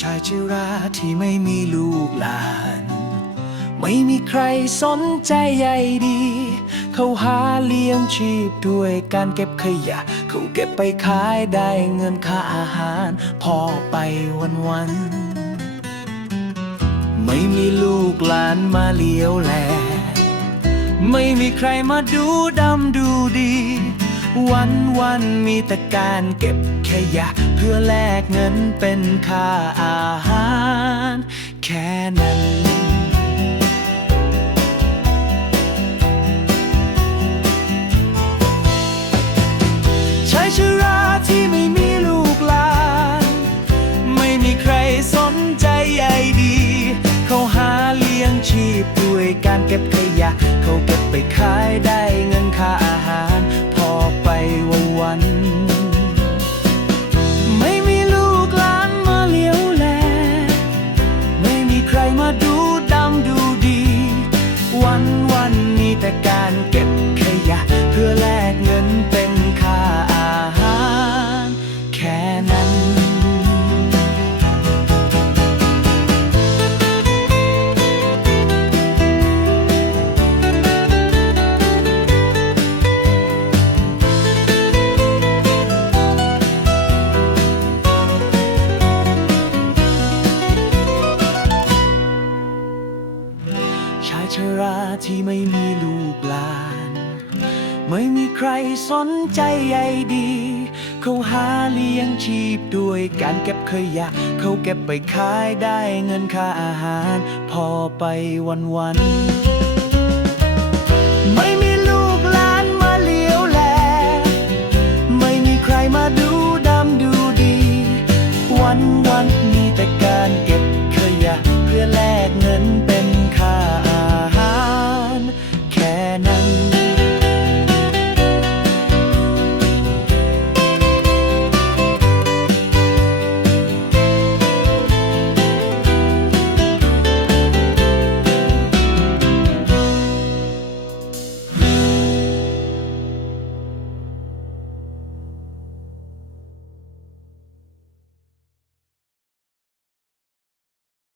ชายชราที่ไม่มีลูกหลาน ไม่มีใครสนใจใยดี เขาหาเลี้ยงชีพด้วยการเก็บขยะ เขาเก็บไปขายได้เงินค่าอาหาร พอไปวันวันไม่มีลูกหลานมาเลี้ยวแล ไม่มีใครมาดูดำดูดี วันวันมีแต่การเก็บขยะ เพื่อแลกเงินเป็นค่าอาหาร แค่นั้นชายชราที่ไม่มีลูกหลาน ไม่มีใครสนใจใยดี เขาหาเลี้ยงชีพด้วยการเก็บ แต่การเก็บ ราที่ไม่มีลูกหลาน ไม่มีใครสนใจใยดี เขาหาเลี้ยงชีพด้วยการเก็บขยะ เขาเก็บไปขายได้เงินค่าอาหาร พอไปวันวัน friend.